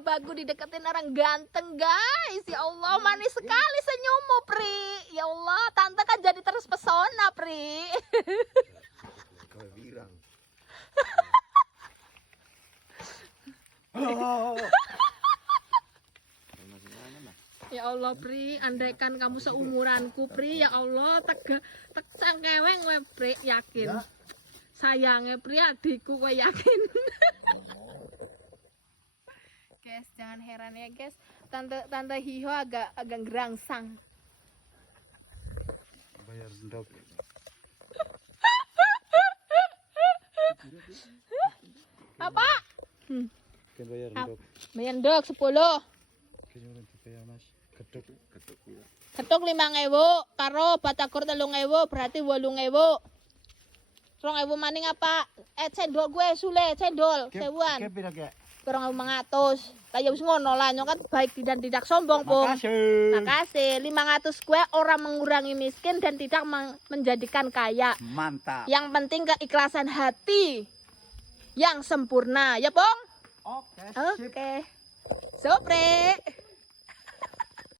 bagu dideketin orang ganteng guys. Ya Allah, manis sekali senyummu Pri. Ya Allah, tante kan jadi terus pesona Pri. Kau bilang. Ya Allah Pri, andaikan kamu seumuranku Pri, ya Allah, cengkeweng we Pri, yakin. Sayangnya Pri, adikku gue yakin. Guys, jangan heran ya guys, tante Hiho agak gerangsang. Bayar dok. Apa? Kan bayar dok. Bayar dok 10. Kayaknya orang bayar mas. Ketuk. Ketuk 5.000 karo batakur 3.000 berarti 8.000. 2.000 maning apa? Cendol gue sule cendol sewuan. Kep pira kek? 2.500. Lah ya wis ngono lah kan baik dan tidak sombong, Pung. Makasih. 500 gue orang mengurangi miskin dan tidak menjadikan kaya. Mantap. Yang penting keikhlasan hati yang sempurna, ya, Pung? Oke. Oke. Sopre.